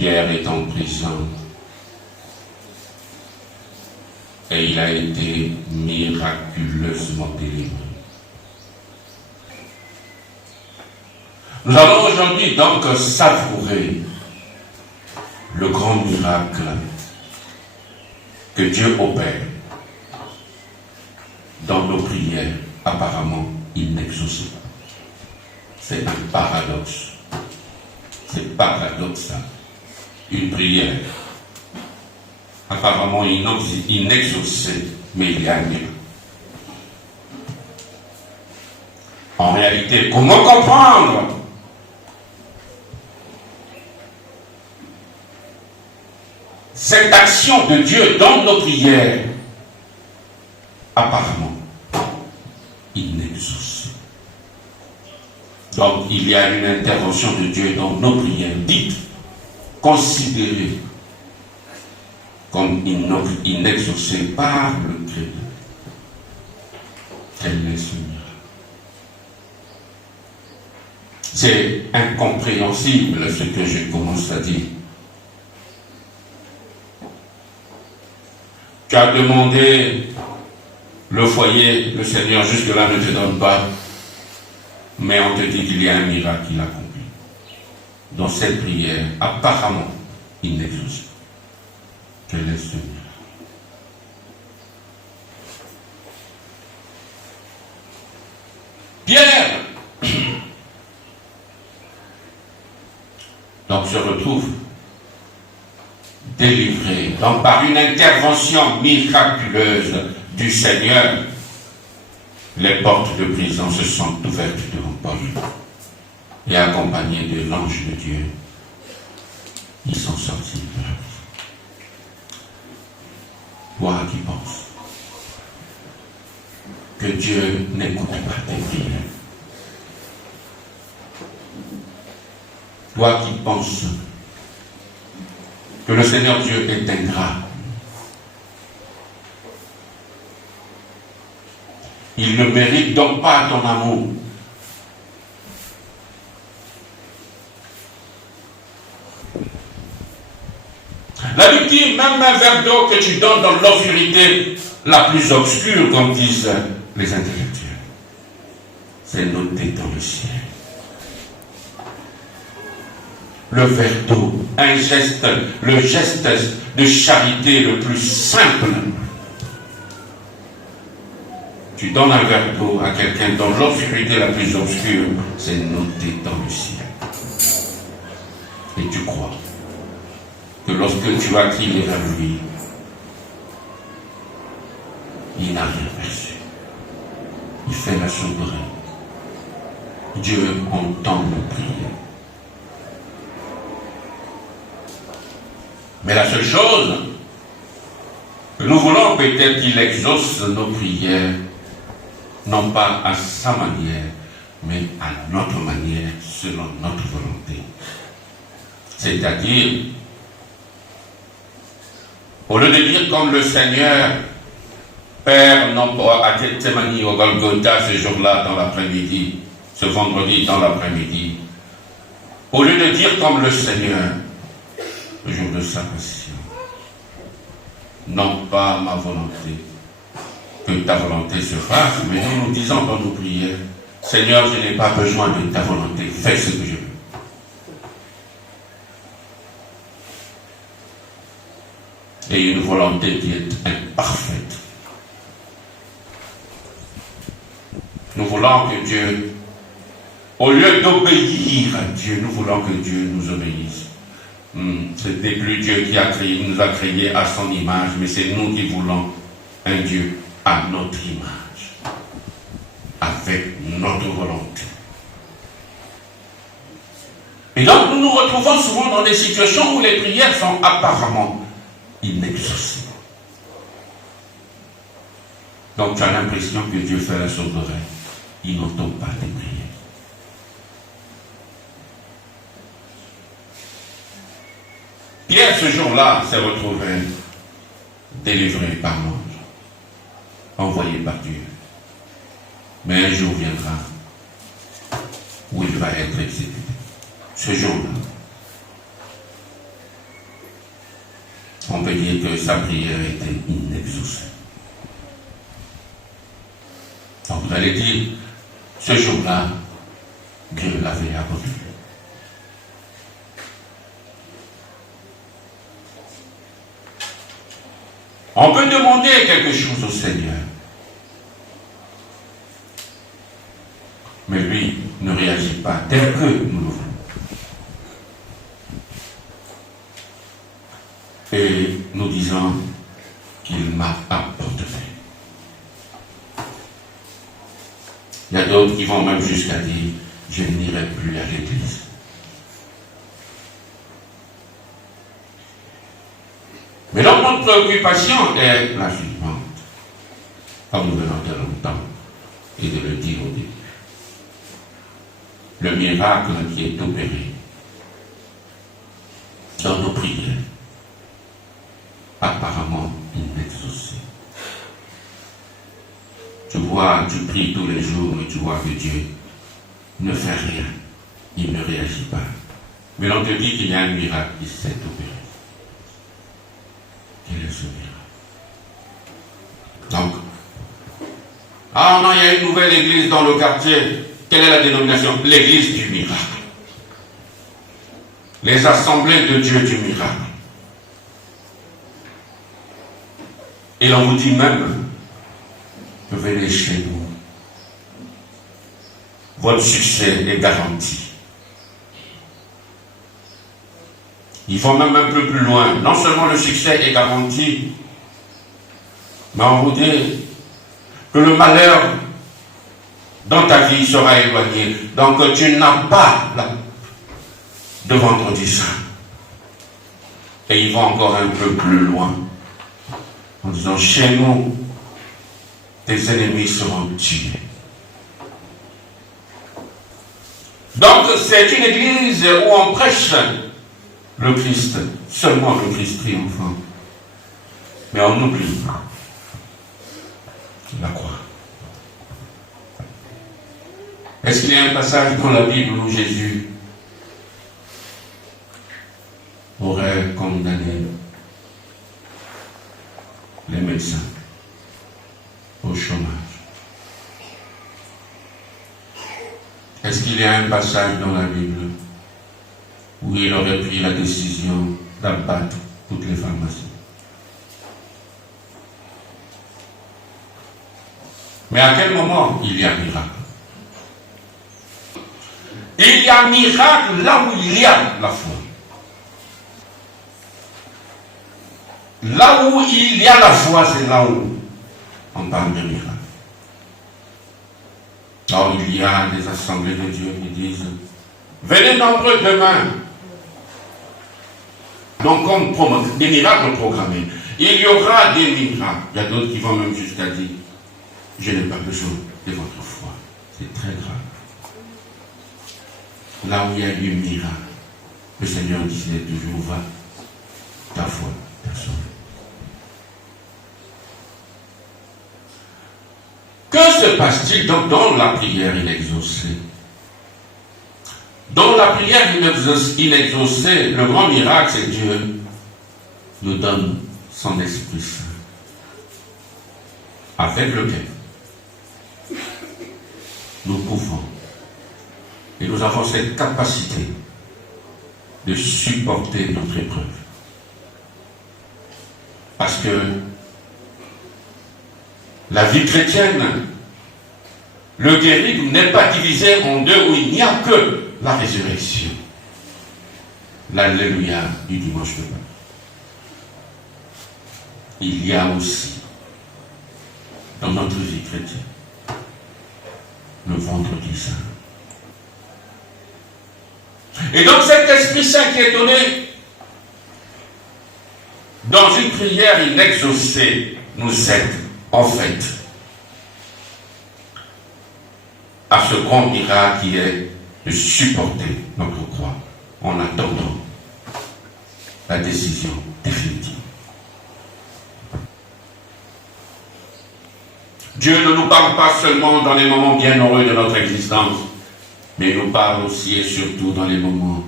Pierre est en prison et il a été miraculeusement délivré. Nous allons aujourd'hui donc savourer le grand miracle que Dieu opère dans nos prières apparemment inexaucées. C'est un paradoxe. C'est paradoxal. Une prière apparemment inexaucée, mais il y a un miracle. En réalité, comment comprendre cette action de Dieu dans nos prières apparemment inexaucée? Donc, il y a une intervention de Dieu dans nos prières, dites, considérées comme inexaucées par le créateur. Quel est ce miracle? C'est incompréhensible ce que je commence à dire. Tu as demandé le foyer, le Seigneur jusque-là ne te donne pas, mais on te dit qu'il y a un miracle qu'il accomplit. Dans cette prière, apparemment inexaucée. Quel est ce miracle? Pierre donc se retrouve délivré, donc par une intervention miraculeuse du Seigneur, les portes de prison se sont ouvertes devant Paul et accompagnés de l'ange de Dieu, ils sont sortis de la prison. Toi qui penses que Dieu n'écoute pas tes prières, toi qui penses que le Seigneur Dieu est ingrat, il ne mérite donc pas ton amour. La victime, même un verre d'eau que tu donnes dans l'obscurité la plus obscure, comme disent les intellectuels, c'est noté dans le ciel. Le verre d'eau, un geste, le geste de charité le plus simple. Tu donnes un verre d'eau à quelqu'un dans l'obscurité la plus obscure, c'est noté dans le ciel. Et tu crois que lorsque tu as crié vers lui, il n'a rien perçu. Il fait la sourdine. Dieu entend nos prières. Mais la seule chose que nous voulons, peut-être qu'il exauce nos prières, non pas à sa manière, mais à notre manière, selon notre volonté. C'est-à-dire, au lieu de dire comme le Seigneur, Père, non pas à Gethsémani au Golgotha ce jour-là dans l'après-midi, ce vendredi dans l'après-midi, au lieu de dire comme le Seigneur, le jour de sa passion, non pas ma volonté, que ta volonté se fasse, mais nous disons dans nos prières, Seigneur, je n'ai pas besoin de ta volonté, fais ce que je veux. Et une volonté qui est imparfaite. Nous voulons que Dieu, au lieu d'obéir à Dieu, nous voulons que Dieu nous obéisse. C'était plus Dieu qui nous a créés à son image, mais c'est nous qui voulons un Dieu à notre image, avec notre volonté. Et donc nous nous retrouvons souvent dans des situations où les prières sont apparemment inexaucées. Donc tu as l'impression que Dieu fait la sourde oreille, il n'entend pas tes prières. Pierre, ce jour-là, s'est retrouvé délivré par l'ange, envoyé par Dieu. Mais un jour viendra où il va être exécuté. Ce jour-là, on peut dire que sa prière était inexaucée. Donc vous allez dire, ce jour-là, Dieu l'avait abandonné. On peut demander quelque chose au Seigneur. Mais lui ne réagit pas tel que nous le voulons. Et nous disons qu'il m'a abandonné. Il y a d'autres qui vont même jusqu'à dire, je n'irai plus à l'église. Mais donc notre préoccupation est la suivante, comme nous venons de longtemps, et de le dire au début. Le miracle qui est opéré dans nos prières, apparemment inexaucé. Tu vois, tu pries tous les jours, mais tu vois que Dieu ne fait rien. Il ne réagit pas. Mais l'on te dit qu'il y a un miracle qui s'est opéré. Quel est ce miracle? Donc, ah non, il y a une nouvelle église dans le quartier. Quelle est la dénomination? L'église du miracle. Les assemblées de Dieu du miracle. Et l'on vous dit même, venez chez nous. Votre succès est garanti. Il faut même un peu plus loin. Non seulement le succès est garanti, mais on vous dit que le malheur dans ta vie sera éloigné. Donc tu n'as pas de vendredi saint. Et ils vont encore un peu plus loin. En disant, chez nous, tes ennemis seront tués. Donc c'est une église où on prêche le Christ, seulement le Christ triomphant. Mais on oublie la croix. Est-ce qu'il y a un passage dans la Bible où Jésus aurait condamné les médecins au chômage? Est-ce qu'il y a un passage dans la Bible où il aurait pris la décision d'abattre toutes les pharmacies? Mais à quel moment il y a miracle? Il y a miracle là où il y a la foi. Là où il y a la foi, c'est là où on parle de miracle. Alors il y a des assemblées de Dieu qui disent, venez nombreux demain. Donc comme des miracles programmés. Il y aura des miracles. Il y a d'autres qui vont même jusqu'à dire, je n'ai pas besoin de votre foi. C'est très grave. Là où il y a du miracle, le Seigneur disait toujours, va, ta foi, personne. Que se passe-t-il donc dans la prière inexaucée? Dans la prière inexaucée, le grand miracle, c'est Dieu nous donne son Esprit Saint, avec lequel nous pouvons, et nous avons cette capacité de supporter notre épreuve. Parce que la vie chrétienne, le guéri n'est pas divisé en deux où il n'y a que la résurrection. L'alléluia du dimanche de Pâques. Il y a aussi dans notre vie chrétienne le vendredi saint. Et donc cet Esprit Saint qui est donné dans une prière inexaucée nous aide en fait à ce grand miracle qui est de supporter notre croix en attendant la décision définitive. Dieu ne nous parle pas seulement dans les moments bien heureux de notre existence, mais il nous parle aussi et surtout dans les moments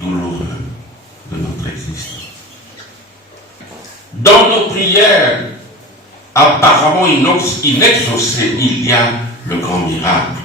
douloureux de notre existence. Dans nos prières, apparemment inexaucées, il y a le grand miracle.